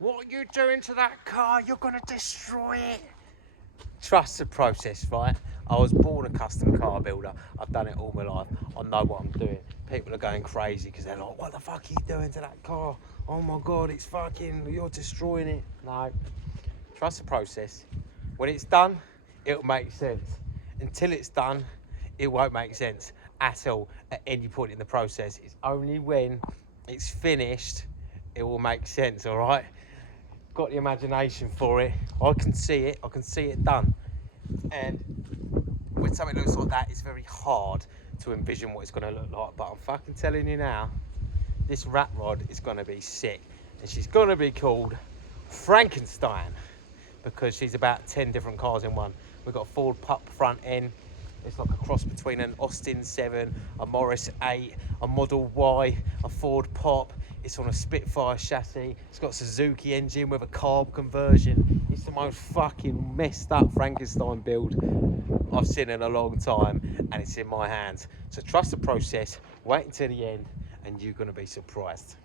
What are you doing to that car? You're gonna destroy it. Trust the process, right? I was born a custom car builder. I've done it all my life. I know what I'm doing. People are going crazy because they're like, what the fuck are you doing to that car? Oh my God, it's fucking, you're destroying it. No, trust the process. When it's done, it'll make sense. Until it's done, it won't make sense at all at any point in the process. It's only when it's finished, it will make sense, all right? Got the imagination for it. I can see it done. And when something looks like that, it's very hard to envision what it's gonna look like. But I'm fucking telling you now, this rat rod is gonna be sick. And she's gonna be called Frankenstein because she's about 10 different cars in one. We've got a Ford Pup front end. It's like a cross between an Austin 7, a Morris 8, a Model Y, a Ford Pop. It's on a Spitfire chassis. It's got a Suzuki engine with a carb conversion. It's the most fucking messed up Frankenstein build I've seen in a long time, and it's in my hands. So trust the process, wait until the end, and you're gonna be surprised.